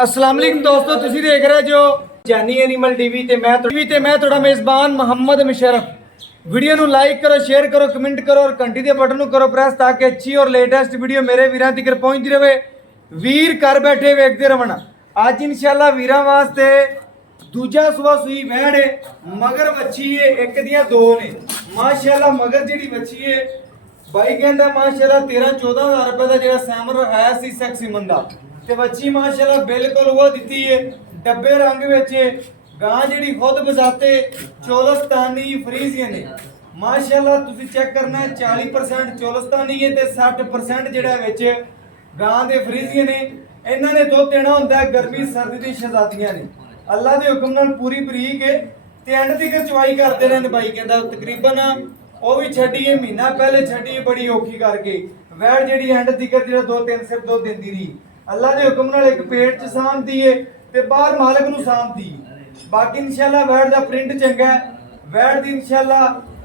अस्सलाम वालेकुम दोस्तों, तुसी देख रहे जो जानी एनिमल टीवी ते मैं थोड़ा मेज़बान मोहम्मद मुशर्रफ। वीडियो ਨੂੰ ਲਾਈਕ ਕਰੋ, ਸ਼ੇਅਰ ਕਰੋ, ਕਮੈਂਟ ਕਰੋ ਔਰ ਘੰਟੀ ਦੇ ਬਟਨ ਨੂੰ ਕਰੋ ਪ੍ਰੈਸ ਤਾਂ ਕਿ ਅੱਛੀ ਔਰ ਲੇਟੈਸਟ ਵੀਡੀਓ ਮੇਰੇ ਵੀਰਾਂ ਤੱਕ ਪਹੁੰਚਦੀ ਰਹੇ। ਵੀਰ ਘਰ ਬੈਠੇ ਵੇਖਦੇ ਰਹਿਣਾ। ਅੱਜ ਇਨਸ਼ਾਅੱਲਾ ਵੀਰਾਂ ਵਾਸਤੇ ਦੂਜਾ ਸੂਆ ਸੂਈ ਵੈੜ ਹੈ, ਮਗਰ ਵੱਛੀ ਹੈ, ਇੱਕ ਦੀਆਂ ਦੋ ਨੇ। ਮਾਸ਼ਾਅੱਲਾ ਮਗਰ ਜਿਹੜੀ ਵੱਛੀ ਹੈ ਬਾਈ ਕਹਿੰਦਾ ਮਾਸ਼ਾਅੱਲਾ 13-14 ਹਜ਼ਾਰ ਰੁਪਏ ਦਾ ਜਿਹੜਾ ਸੈਮਨ ਰਖਾਇਆ ਸੀ ਸੈਕਸੀਮਨ ਦਾ, ਤੇ ਵੱਛੀ ਮਾਸ਼ਾਅੱਲਾ ਬਿਲਕੁਲ ਉਹ ਦਿੱਤੀ ਹੈ ਡੱਬੇ ਰੰਗ ਵਿੱਚ। ਗਾਂ ਜਿਹੜੀ ਖੁਦ ਬਜ਼ਾਤੇ ਚੋਲਸਤਾਨੀ ਫਰੀਜ਼ੀਅਨ ਨੇ। ਮਾਸ਼ਾਅੱਲਾ ਤੁਸੀਂ ਚੈੱਕ ਕਰਨਾ 40% ਚੋਲਸਤਾਨੀ ਹੈ ਤੇ 60% ਜਿਹੜਾ ਵਿੱਚ ਗਾਂ ਦੇ ਫਰੀਜ਼ੀਅਨ ਨੇ। ਇਹਨਾਂ ਨੇ ਦੁੱਧ ਦੇਣਾ ਹੁੰਦਾ ਗਰਮੀ ਸਰਦੀ ਦੀ ਸ਼ਹਜ਼ਾਦੀਆਂ ਨੇ। ਅੱਲਾ ਦੇ ਹੁਕਮ ਨਾਲ ਪੂਰੀ ਬਰੀਕ ਹੈ ਤੇ ਐਂਡ ਤੱਕ ਚਵਾਈ ਕਰਦੇ ਰਹਿੰਦੇ। ਬਾਈ ਕਹਿੰਦਾ ਤਕਰੀਬਨ ਉਹ ਵੀ ਛੱਡੀਏ ਮਹੀਨਾ ਪਹਿਲੇ ਛੱਡੀ ਬੜੀ ਔਖੀ ਕਰਕੇ ਵੈੜ ਜਿਹੜੀ ਐਂਡ ਤੱਕ ਜਿਹੜਾ 2-3 ਸਿਰ ਦੁੱਧ ਦਿੰਦੀ ਰਹੀ। ਅੱਲਾ ਦੇ ਹੁਕਮ ਨਾਲ ਇੱਕ ਪੇਟ 'ਚ ਸਾਂਭਦੀ ਏ ਤੇ ਬਾਹਰ ਮਾਲਕ ਨੂੰ ਸਾਂਭਦੀ। ਬਾਕੀ ਇਨਸ਼ਾਅੱਲਾ ਵੈੜ ਦਾ ਪ੍ਰਿੰਟ ਚੰਗਾ ਹੈ, ਵੈੜ ਦੀ ਇਨਸ਼ਾਅੱਲਾ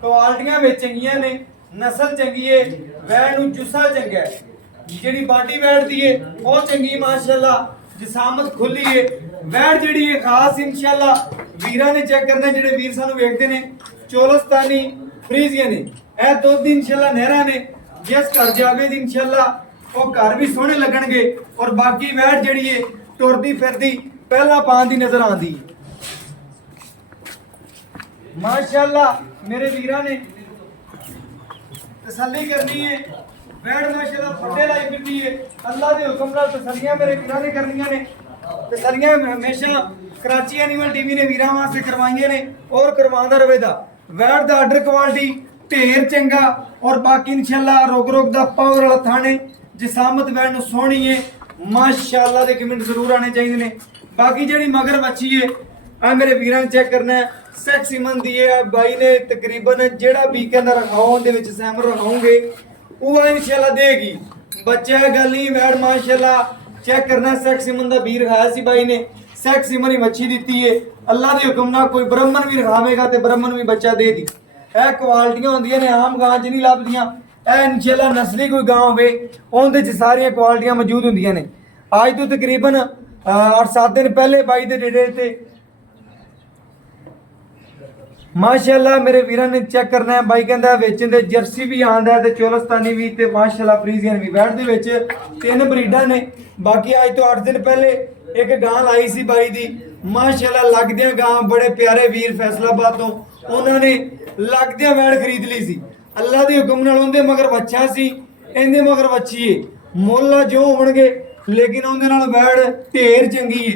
ਕੁਆਲਟੀਆਂ ਵਿੱਚ ਚੰਗੀਆਂ ਨੇ, ਨਸਲ ਚੰਗੀ ਏ, ਵੈੜ ਨੂੰ ਜੁੱਸਾ ਚੰਗਾ ਹੈ, ਜਿਹੜੀ ਬਾਡੀ ਵੈੜ ਦੀ ਏ ਉਹ ਚੰਗੀ ਮਾਸ਼ਾਅੱਲਾ, ਜਿਸਾਮਤ ਖੁੱਲੀ ਏ। ਵੈੜ ਜਿਹੜੀ ਏ ਖਾਸ ਇਨਸ਼ਾਅੱਲਾ ਵੀਰਾਂ ਨੇ ਚੈੱਕ ਕਰਨਾ, ਜਿਹੜੇ ਵੀਰ ਸਾਨੂੰ ਵੇਖਦੇ ਨੇ ਚੋਲਸਤਾਨੀ ਫਰੀਜ਼ੀਅਨ ਨੇ। ਇਹ ਦੁੱਧ ਦੀ ਇਨਸ਼ਾਅੱਲਾ ਨਹਿਰਾਂ ਨੇ, ਜਿਸ ਘਰ ਜਾਵੇ ਦੀ ਇਨਸ਼ਾਅੱਲਾ ਉਹ ਘਰ ਵੀ ਸੋਹਣੇ ਲੱਗਣਗੇ ਔਰ ਬਾਕੀ ਵੈੜ ਜਿਹੜੀ ਏ ਟੁਰਦੀ ਫਿਰਦੀ ਪਹਿਲਾ ਪਾਣ ਦੀ ਨਜ਼ਰ ਆਉਂਦੀ। माशाअल्लाह मेरे वीरा ने तसल्ली करनी है, वैड़ माशाअल्लाह फटे लाई फिरदी है। अल्लाह दे हुक्म नाल तसल्लियां मेरे वीरा ने करनियां ने। तसल्लियां हमेशा कराची एनिमल टीवी ने वीरा वास्ते करवाइयां ने और करवांदा रहेगा। वैड़ दा आर्डर क्वालिटी ढेर चंगा और बाकी इंशाअल्लाह रोग रोग दा पावर वाला थाने जिसामत वैड़ नु सोहनी है माशाअल्लाह। दे कमेंट जरूर आने चाहिए ने। बाकी जेड़ी मगर बच्ची है आ मेरे वीरा ने चेक करना है सैक्सीमन दी है। बाई ने तकरीबन जेड़ा वीकेंड रखाओ दे विच सैमन रखाओगे वो इंशाअल्लाह देगी बच्चा। गल नहीं वैड़ माशाअल्लाह चेक करना सैक्सीमन दा बीर रखाया सी बाई ने, सैक्सीमन ही मच्छी दी है। अल्लाह दे हुक्म नाल कोई ब्राह्मण भी रखावेगा ते ब्राह्मण भी बच्चा दे दी। ए क्वालिटियां होंदियां ने, आम गां च नहीं लभदियां। ए इंशाअल्लाह नस्ली कोई गां होवे उहदे च सारियां क्वालिटियां मौजूद होंदियां ने। आज तो तकरीबन 8-7 दिन पहले बाई दे डेटे ते माशाअल्लाह मेरे वीरा ने चेक करना है। बाई कहंदा विच दे जर्सी भी आंदा है ते चोलस्तानी भी ते माशाअल्लाह फ्रीजियन भी। वैड़ दे विच 3 ब्रीडां ने। बाकी आज तो 8 दिन पहले एक गां लाई सी बाई दी माशाअल्लाह। लगदियां गां बड़े प्यारे वीर फैसलाबाद तो उन्होंने लगदियां वैड़ खरीद ली सी। अल्लाह दे हुक्म नाल उहदे मगर बच्चा सी, इहदे मगर बच्ची है। मुੱਲ जो होणगे लेकिन उहदे नाल वैड़ ढेर चंगी है,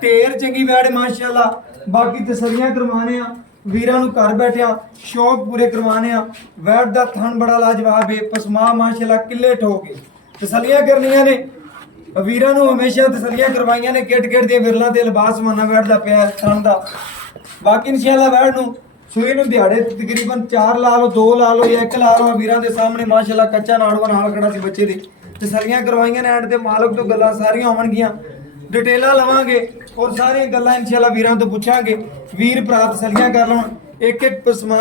ढेर चंगी वैड़ माशाअल्लाह। बाकी तसल्लियां करवाने आ वीरां नूं घर बैठिया शौक पूरे करवाने आ। वैड़ दा थन बड़ा लाजवाब है, पसमा माशाअल्लाह किले ठोके तसल्लियां करनियां ने। वीरां नूं हमेशा तसल्लियां करवाइयां ने। किट दे विरलां ते लिबास माना वैड़ दा पिया थन दा। बाकी इंशाअल्लाह वैड़ नूं सूई नूं दिहाड़े तकरीबन 4 ला लो, 2 ला लो या 1 ला लो। वीरां दे सामने माशाअल्लाह कच्चा नाड़वा नाल खड़ा सी बच्चे दे। तसल्लियां करवाइयां ने। एंड ते मालक तो गल्लां सारियां होवणगियां, डिटेलां लवांगे और सारियां गल्लां इंशाअल्लाह वीरां तो पुछांगे। वीर भरा तसल्लियां कर लवन, एक एक पसमा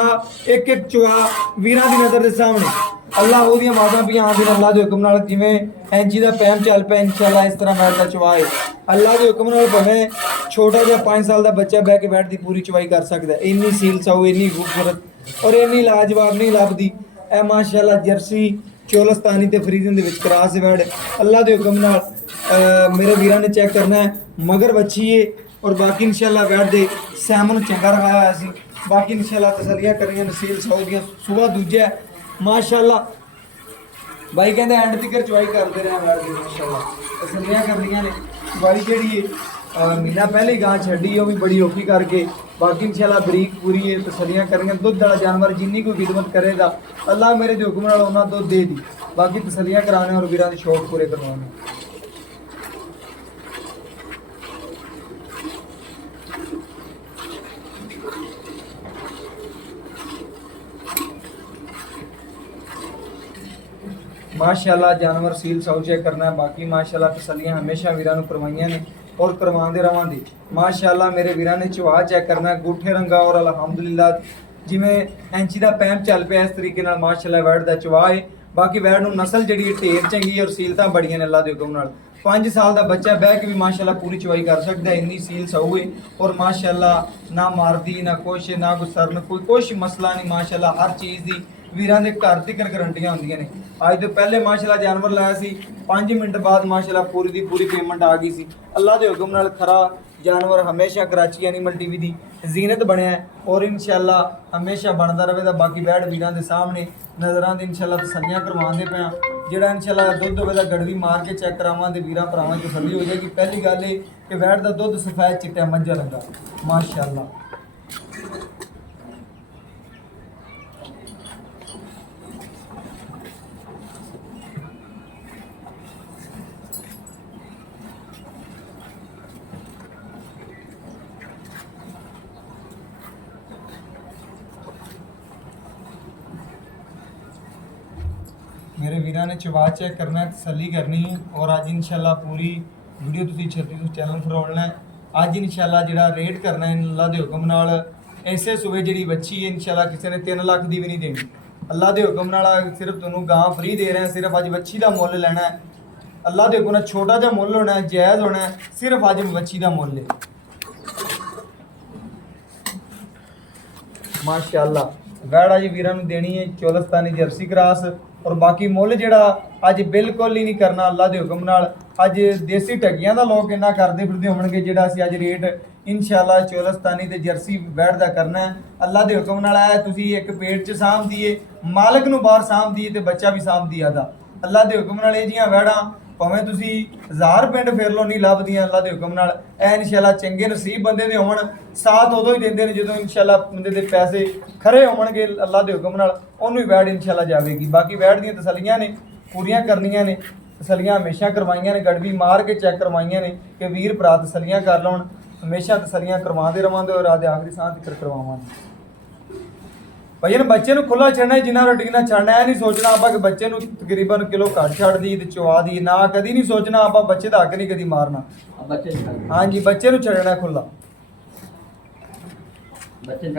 एक एक चुआ वीरां दी नज़र दे सामने। अल्लाह ओदियां मादां भी आंदे अल्लाह दे हुक्म नाल जिवें ऐंची दा पैम चल पिया इंशाअल्लाह इस तरह वैड़ दा चुआ है। अल्लाह दे हुक्म नाल भावें छोटा जिहा 5 साल दा बच्चा बह के वैड़ दी पूरी चुवाई कर सकदा है। इन्नी सील साऊ, इन्नी खूबसूरत और इन्नी लाजवाब नहीं लभदी। ए माशाअल्लाह जर्सी चोलस्तानी ते फ्रीजियन दे विच क्रॉस वैड़। अल्लाह दे हुक्म नाल मेरे वीरां ने चेक करना है मगर बच्ची है और बाकी इंशाअल्लाह वैड़ दे सैमन चंगा रखाया होया सी। बाकी इंशाअल्लाह तसल्लियां करनियां नसील सौ दियां। सुबह दूजा माशाअल्लाह भाई कहंदे एंड तक चवाई करते रहे वैड़ दी माशाअल्लाह। तसल्लियां करनियां ने। बाई जेहड़ी है महीना पहले ही गां छड्डी वो भी बड़ी औखी करके। बाकी इंशाअल्लाह बरीक पूरी है। तसल्लियां करनियां। दुध वाला जानवर जिन्नी कोई खिदमत करेगा अल्लाह मेरे दे हुक्म नाल उन्ना दुध दे दी। बाकी तसल्लियां कराने और वीरां दे शौक पूरे करवाने। माशाअल्लाह जानवर सील साउ चेक करना है। बाकी माशाअल्लाह तसल्लियां हमेशा वीरां नूं करवाइयां ने और करवांदे रवांगे माशाअल्लाह। मेरे वीरां ने चुहा चेक करना है गुठे रंगा और अलहमदुलिल्लाह जिवें ऐंची दा पैम चल पिया इस तरीके नाल माशाअल्लाह वैड़ दा चुहा है। बाकी वैड़ नूं नस्ल जिहड़ी ढेर चंगी और सीलतां बड़ियां ने अल्लाह दे हुक्म नाल। 5 ਸਾਲ ਦਾ ਬੱਚਾ ਬਹਿ ਕੇ ਵੀ ਮਾਸ਼ਾਅੱਲਾ ਪੂਰੀ ਚਵਾਈ ਕਰ ਸਕਦਾ ਹੈ, ਇੰਨੀ ਸੀਲ ਸਹੂ ਹੈ। ਔਰ ਮਾਸ਼ਾਅੱਲਾ ਨਾ ਮਾਰਦੀ ਨਾ ਕੁਛ ਨਾ ਕੋਈ ਸਰਨ ਕੁਛ ਮਸਲਾ ਨਹੀਂ ਮਾਸ਼ਾਅੱਲਾ। ਹਰ ਚੀਜ਼ ਦੀ ਵੀਰਾਂ ਦੇ ਘਰ ਦੀ ਗਰੰਟੀਆਂ ਹੁੰਦੀਆਂ ਨੇ। ਅੱਜ ਤੋਂ ਪਹਿਲੇ ਮਾਸ਼ਾਅੱਲਾ ਜਾਨਵਰ ਲਾਇਆ ਸੀ, 5 ਮਿੰਟ ਬਾਅਦ ਮਾਸ਼ਾਅੱਲਾ ਪੂਰੀ ਦੀ ਪੂਰੀ ਪੇਮੈਂਟ ਆ ਗਈ ਸੀ। ਅੱਲਾ ਦੇ ਹੁਕਮ ਨਾਲ ਖਰਾ ਜਾਨਵਰ ਹਮੇਸ਼ਾ कराची एनिमल टीवी ਦੀ ਜ਼ੀਨਤ ਬਣਿਆ ਹੈ ਔਰ ਇਨਸ਼ਾਅੱਲਾ ਹਮੇਸ਼ਾ ਬਣਦਾ ਰਹੇਗਾ। ਬਾਕੀ ਬੈਠ ਵੀਰਾਂ ਦੇ ਸਾਹਮਣੇ ਨਜ਼ਰਾਂ ਦੇ ਇਨਸ਼ਾਅੱਲਾ ਤਸੱਲੀਆਂ ਕਰਵਾਉਂਦੇ ਪਿਆ। ਜਿਹੜਾ ਇਨਸ਼ਾਅੱਲਾ ਦੁੱਧ ਹੋਵੇ ਦਾ ਗੜਵੀ ਮਾਰ ਕੇ ਚੈੱਕ ਕਰਾਵਾਂਗੇ ਵੀਰਾਂ ਭਰਾਵਾਂ ਦੀ ਤਸੱਲੀ ਹੋ ਜਾਏਗੀ। ਪਹਿਲੀ ਗੱਲ ਇਹ ਕਿ ਬੈਠ ਦਾ ਦੁੱਧ ਸਫੈਦ ਚਿੱਟਾ ਮੱਝਾ ਰੰਗਾ ਮਾਸ਼ਾਅੱਲਾ। मेरे वीर ने चवा चेक करना है, तसली करनी है और अज इंशाल्लाह पूरी वीडियो तुम छेती तो चैनल फरौलना है। अज इंशाल्लाह जिहड़ा रेट करना है अल्लाह के हुक्म नाल इसे सूबे जी बच्ची है इंशाल्लाह किसी ने 3 लाख की भी नहीं देनी। अल्लाह के हुक्म नाल सिर्फ तुहानूं गां फ्री दे रहे हैं। सिर्फ अज बच्ची का मुल लेना है। अल्लाह के हुक्म नाल छोटा जिहा मुल होना है, जायज़ होना है। सिर्फ अज बच्ची का मुल है माशाअल्लाह। वैड़ अज वीरां नूं देनी है चोलस्तानी जर्सी क्रास। और बाकी मुल जिहड़ा अज बिल्कुल ही नहीं करना अल्लाह के हुक्म नाल। अज देसी ठगियां दा लोग इन्ना करदे फिरदे होणगे, जिहड़ा असीं अज रेट इंशाअल्लाह चोलस्तानी ते जर्सी वैड़ दा करना है। अल्लाह के हुक्म नाल आया तुसीं एक पेट च साਂਭ दीए, मालक नूं बाहर साਂਭ दीए ते बच्चा भी साਂਭ दिया दा। अल्लाह के हुक्म नाल इह जिहियां वैड़ां भावें तुसीं 1000 पिंड फेर लो नहीं लभदियां। अल्लाह के हुक्म नाल ऐ इंशाअल्लाह चंगे नसीब बंदे दे होण साथ उदों ही दिंदे ने जदों इंशाअल्लाह बंदे दे पैसे खरे होणगे। अल्लाह के हुक्म नाल ओनूं ही वैड़ इंशाअल्लाह जावेगी। बाकी वैड़ दीयां तसल्लियां ने पूरियां करनियां ने, तसल्लियां हमेशा करवाइयां ने, गड़वी मार के चैक करवाइयां ने कि वीर भरा तसल्लियां कर लौण। हमेशा तसल्लियां करवाते रवांगे और रात आखिरी सांस तक करवावांगे। भाई बच्चे ਨੂੰ ਖੁੱਲਾ ਛੱਡਣਾ ਜਿੰਨਾ ਰੋਟੀ ਨਾਲ ਛੱਡਣਾ ਹੈ। ਨਹੀਂ ਸੋਚਣਾ ਆਪਾਂ ਕਿ ਬੱਚੇ ਨੂੰ ਤਕਰੀਬਨ ਕਿਲੋ ਘੱਟ ਛੱਡ ਦੀ ਤੇ ਚਵਾ ਦੀ ਨਾ, ਕਦੀ ਨਹੀਂ ਸੋਚਣਾ ਆਪਾਂ ਬੱਚੇ ਦਾ ਹੱਕ ਨਹੀਂ ਕਦੀ ਮਾਰਨਾ। ਹਾਂਜੀ ਬੱਚੇ ਨੂੰ ਛੱਡਣਾ ਖੁੱਲਾ, ਬੱਚੇ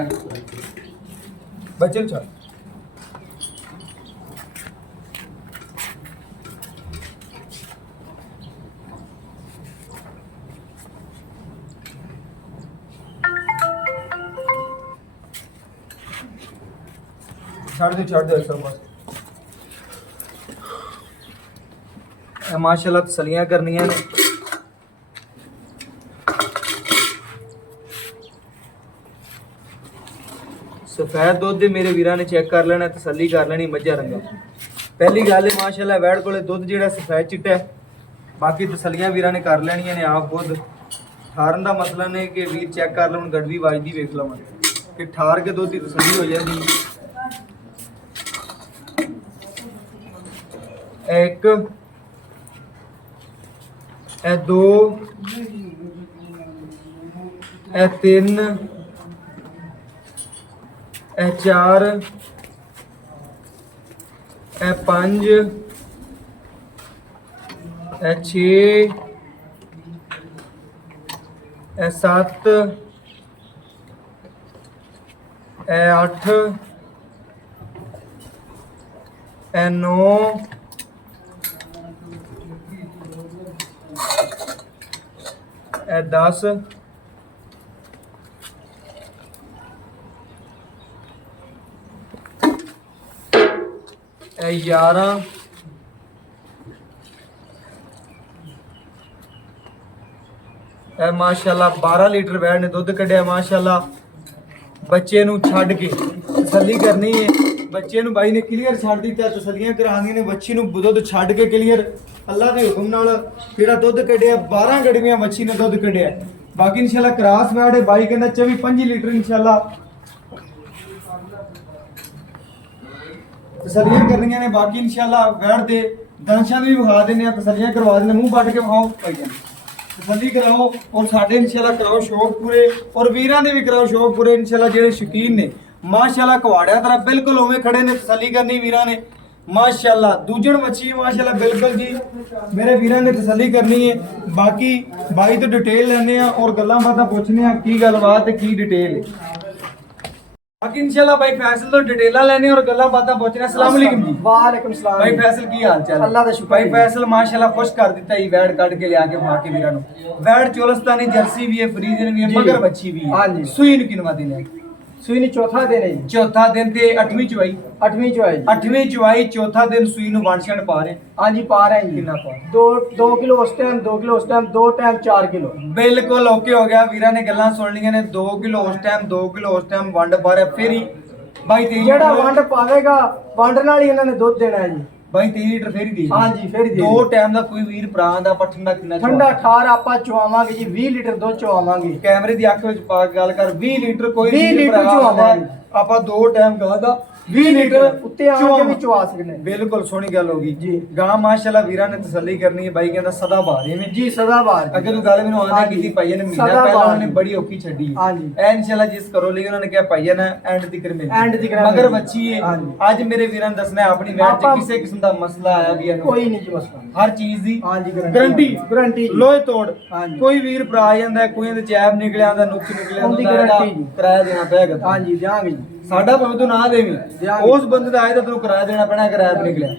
ਨੂੰ ਛੱਡ। छड़ दो सब बस। माशाल्लाह तसलियां करनियां ने। सफेद दुध मेरे वीरां ने चेक कर लेना, तसली कर लेनी मझा रंगा। पहली गल है माशाल्लाह वैड़ कोले दुध जिहड़ा सफेद चिट्टा है। बाकी तसलियां वीरां ने कर लेनियां ने। आप खुद ठारन का मसला ने कि वीर चेक कर लवन, गड़वी वाजदी वेख लवन कि ठार के दुध की तसली हो जाती। एक ए दो ए तीन ए चार ए पंज ए छे ए सत्त ए अठ ए नौ ए 10 ए 11 ए माशाल्लाह 12 लीटर वैड़ ने दुध कढ़िया माशाल्लाह। बच्चे नूं छड्ड के तसल्ली करनी है। बच्चे नूं बाई ने क्लीयर छड्ड दित्ता, तसल्लियां करानियां ने। बच्ची नूं दुध छड्ड के क्लीयर अल्लाह के हुक्म नाल जेड़ा दुध कढ़िया 12 गड़वियां बच्ची ने दुध कढ़िया। बाकी इंशाल्लाह क्रास वैड़ है। बाई कहंदा 24-25 लीटर इंशाल्लाह तसल्लियां करनियां ने। बाकी इंशाल्लाह वैड़ दे दंशां भी विखा देने, तसल्लियां करवा देने। मुंह बट के विखाओ भाई तसल्ली कराओ और साडे इंशाल्लाह कराओ शौक पूरे और वीरां दे भी कराओ शौक पूरे इंशाल्लाह। जेड़े शौकीन ने माशाल्लाह कवाड़िया तरह बिल्कुल उवें खड़े ने, तसल्ली करनी वीरां ने माशाल्लाह। दूजण मच्छी माशाल्लाह बिल्कुल जी मेरे वीरां ने तसल्ली करनी है। बाकी बाई तो डिटेल लैने और गल्लां बातां पुछने की गलबात की डिटेल है। ਬਾਕੀ ਇਨਸ਼ਾਅੱਲਾ ਭਾਈ ਫੈਸਲ ਤੋਂ ਡਿਟੇਲਾਂ ਲੈਣੇ ਔਰ ਗੱਲਾਂ ਬਾਤਾਂ ਪੁੱਛਣੇ। अस्सलाम वालेकुम जी। वालेकुम सलाम ਭਾਈ ਫੈਸਲ ਕੀ ਹਾਲ ਚਾਲ? ਅੱਲਾ ਦਾ ਸ਼ੁਕਰ ਭਾਈ ਜੀ। ਫੈਸਲ ਮਾਸ਼ਾਅੱਲਾ ਖੁਸ਼ ਕਰ ਦਿੱਤਾ ਜੀ, ਵੈੜ ਕੱਢ ਕੇ ਲਿਆ ਕੇ ਫਾ ਕੇ ਵੀਰਾਂ ਨੂੰ। ਵੈੜ ਚੋਲਸਤਾਨੀ ਜਰਸੀ ਵੀ ਹੈ, ਫਰੀਜ਼ਨ ਵੀ ਹੈ, ਜੀ। ਮਗਰ ਬੱਚੀ ਵੀ ਹੈ। ਹਾਂਜੀ। ਸੂਈ ਨੂੰ ਕਿੰਨਵਾ ਦਿਨ ਹੈ? ਸੂਈ ਨੇ ਚੌਥਾ ਦਿਨ ਹੈ ਜੀ, ਚੌਥਾ ਦਿਨ ਤੇ 8ਵੀਂ ਚੁਆਈ। 8ਵੀਂ ਚੁਆਈ ਜੀ। 8ਵੀਂ ਚੁਆਈ ਚੌਥਾ ਦਿਨ ਸੂਈ ਨੂੰ ਵੰਸ਼ਣ ਪਾ ਰਹੇ। ਹਾਂਜੀ ਪਾ ਰਹੇ ਜੀ। ਕਿੰਨਾ ਪਾ? 2 ਕਿਲੋ ਉਸ ਟਾਈਮ, 2 ਕਿਲੋ ਉਸ ਟਾਈਮ, 2 ਟਾਈਮ 4 ਕਿਲੋ। ਬਿਲਕੁਲ ਓਕੇ ਹੋ ਗਿਆ। ਵੀਰਾਂ ਨੇ ਗੱਲਾਂ ਸੁਣ ਲਈਆਂ ਨੇ। 2 ਕਿਲੋ ਉਸ ਟਾਈਮ, 2 ਕਿਲੋ ਉਸ ਟਾਈਮ ਵੰਡ ਪਾ ਰਿਹਾ। ਫਿਰ ਹੀ ਬਾਈ 23 ਜਿਹੜਾ ਵੰਡ ਪਾਵੇਗਾ ਵੰਡ ਨਾਲ ਹੀ ਇਹਨਾਂ ਨੇ ਦੁੱਧ ਦੇਣਾ ਹੈ ਜੀ। ਬਾਈ 23 ਲੀਟਰ ਫੇਰ ਹੀ ਦੇ। ਹਾਂਜੀ ਫੇਰ ਹੀ ਦੇ ਦੋ ਟਾਈਮ ਦਾ ਕੋਈ ਵੀਰ ਭਰਾ ਦਾ ਆਪਾਂ ਠੰਡਾ ਕਿੰਨਾ ਠੰਡਾ ਠਾਰ ਆਪਾਂ ਚੁਆਵਾਂਗੇ ਜੀ, 20 ਲੀਟਰ ਦੁੱਧ ਚੁਆਵਾਂਗੇ। ਕੈਮਰੇ ਦੀ ਅੱਖ ਵਿੱਚ ਪਾ ਕੇ ਗੱਲ ਕਰ। 20 ਲੀਟਰ ਕੋਈ 20 ਵੀਰ ਲੀਟਰ ਭਰਾ ਚੁਆਵਾਂਗੇ। ਆਪਾਂ ਦੋ ਟਾਈਮ ਗਾਂ ਦਾ 20 ਲੀਟਰ ਉੱਤੇ ਆ ਕੇ ਵੀ ਚੁਆ ਸਕਦੇ ਨੇ। ਬਿਲਕੁਲ ਸੋਹਣੀ ਗੱਲ ਹੋ ਗਈ ਜੀ। ਗਾਂ ਮਾਸ਼ਾਅੱਲਾ ਵੀਰਾਂ ਨੇ ਤਸੱਲੀ ਕਰਨੀ ਹੈ। ਬਾਈ ਕਹਿੰਦਾ ਸਦਾ ਬਾਰੇ ਨੇ ਜੀ ਸਦਾਬਹਾਰ ਅੱਗੇ ਤੂੰ ਗੱਲ ਮੈਨੂੰ ਆਉਂਦਾ ਹਾਂਜੀ। ਕੀਤੀ ਭਾਈਆ ਨੇ ਮਹੀਨਾ ਸਦਾ ਪਹਿਲਾਂ ਬਹਾਰ ਉਹਨੇ ਬੜੀ ਔਖੀ ਛੱਡੀ ਹਾਂਜੀ। ਐ ਇਨਸ਼ਾਅੱਲਾ ਜਿਸ ਕਰੋ ਲਈ ਉਹਨਾਂ ਨੇ ਕਿਹਾ ਭਾਈਆ ਨਾ ਐਂਡ ਤੱਕ ਮਿਲ End ਤੀਕਰ ਮਗਰ ਮਿਲ। ਬੱਚੀ ਹੈ। ਹਾਂਜੀ। ਅੱਜ ਮੇਰੇ ਵੀਰਾਂ ਨੇ ਦੱਸਣਾ ਹੈ ਆਪਣੀ ਵੈਟ 'ਚ ਆਪਾਂ- ਕਿਸੇ ਕਿਸਮ ਦਾ ਮਸਲਾ ਆਇਆ ਵੀ ਇਹਨੂੰ ਕੋਈ ਨਹੀਂ ਜੀ ਮਸਲਾ। ਹਰ ਚੀਜ਼ ਦੀ ਹਾਂਜੀ ਗਰੰਟੀ ਗਰੰਟੀ ਲੋਹੇ ਤੋੜ। ਹਾਂਜੀ। ਕੋਈ ਵੀਰ ਭਰਾ ਆ ਜਾਂਦਾ ਕੋਈ ਇਹਦੇ ਚੈਬ ਨਿਕਲਿਆ ਆਉਂਦਾ ਨੁਕਸ ਨਿਕਲਿਆ ਉਹਦੀ ਆਉਂਦਾ ਇਹਦਾ guarantee ਜੀ। ਕਿਰਾਇਆ ਦੇਣਾ ਪਏਗਾ। ਹਾਂਜੀ ਦਿਆਂਗੇ ਜੀ। ਸਾਡਾ ਭਾਵੇਂ ਤੂੰ ਨਾ ਦੇਵੀਂ ਦਿਆਂਗੇ। ਉਸ ਬੰਦੇ ਦਾ ਆਏ ਤਾਂ ਤੈਨੂੰ ਕਿਰਾਇਆ ਦੇਣਾ ਪੈਣਾ। ਕਿਰਾਇਆ ਵੀ ਨਿਕਲਿਆ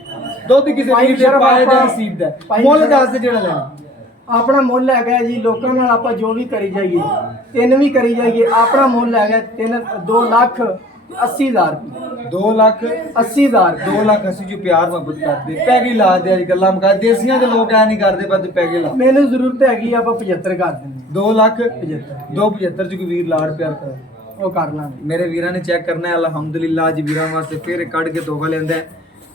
ਦੁੱਧ ਕਿਸੇ ਭਾਈ ਵੀਰ ਦੇ ਸ਼ਰਮ ਪਾਏ ਦਾ ਆਪਾਂ- ਨਸੀਬ ਦਾ ਭਾਈ ਮੁੱਲ ਸ਼ਰਮ- ਦੱਸ ਦੇ ਜਿਹੜਾ ਲੈਣਾ। ਆਪਣਾ ਮੁੱਲ ਹੈਗਾ ਜੀ, ਲੋਕਾਂ ਨਾਲ ਆਪਾਂ ਜੋ ਵੀ ਕਰੀ ਜਾਈਏ, ਤਿੰਨ ਵੀ ਕਰੀ ਜਾਈਏ, ਆਪਣਾ ਮੁੱਲ ਹੈਗਾ 2,80,000 ਰੁਪਏ। 2 ਲੱਖ 80,000 2 ਲੱਖ ਅਸੀਂ ਜੋ ਪਿਆਰ ਮੁਹੱਬਤ ਕਰਦੇ ਪੈਗੀ ਲਾ ਦੇ ਅੱਜ ਗੱਲਾਂ ਮੁਕਾ। ਦੇਸੀਆਂ ਦੇ ਲੋਕ ਐ ਨਹੀਂ ਕਰਦੇ ਪਰ ਪੈਗੇ ਲਾ। ਮੈਨੂੰ ਜ਼ਰੂਰਤ ਹੈਗੀ ਆਪਾਂ 75 ਕਰ ਦਿੰਦੇ 2 ਲੱਖ 75 275 ਚ ਕੋਈ ਵੀਰ ਲਾੜ ਪਿਆਰ ਕਰ। ਉਹ ਕਰ ਲਾਂਗੇ। ਮੇਰੇ ਵੀਰਾਂ ਨੇ ਚੈੱਕ ਕਰਨਾ ਹੈ। ਅਲਹਮਦੁਲਿਲਾ ਅੱਜ ਵੀਰਾਂ ਵਾਸਤੇ ਫਿਰ ਕੱਢ ਕੇ ਤੋਹਫਾ ਲੈਂਦਾ ਹੈ।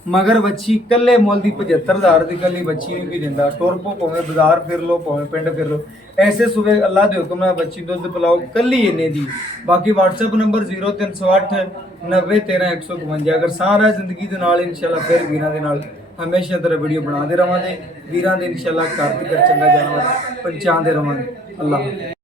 ਮਗਰ ਬੱਚੀ ਕੱਲੇ ਮੁੱਲ ਦੀ 75,000 ਦੀ ਕੱਲੀ ਬੱਚੀ ਨੂੰ ਵੀ ਦਿੰਦਾ। ਟੁਰਪੋ ਭਾਵੇਂ ਬਾਜ਼ਾਰ ਫਿਰ ਲੋ ਭਾਵੇਂ ਪਿੰਡ ਫਿਰ ਲੋ ਐਸੇ ਸੂਬੇ ਅੱਲਾ ਦੇ ਹੁਕਮ ਨਾਲ ਬੱਚੀ ਦੁੱਧ ਪਿਲਾਓ ਕੱਲੀ ਇਹਨੇ ਦੀ। ਬਾਕੀ WhatsApp ਨੰਬਰ 0308 90 13 152। ਅਗਰ ਸਾਰਾ ਜ਼ਿੰਦਗੀ ਦੇ ਨਾਲ ਇਨਸ਼ਾਅੱਲਾ ਫਿਰ ਵੀਰਾਂ ਦੇ ਨਾਲ ਹਮੇਸ਼ਾ ਤਰ੍ਹਾਂ ਵੀਡੀਓ ਬਣਾਉਂਦੇ ਰਵਾਂਗੇ। ਵੀਰਾਂ ਦੇ ਇਨਸ਼ਾਅੱਲਾ ਘਰ ਤੇ ਚੰਗਾ ਜਾਨਵਰ ਪਹੁੰਚਾਉਂਦੇ ਰਵਾਂਗੇ। ਅੱਲਾਹ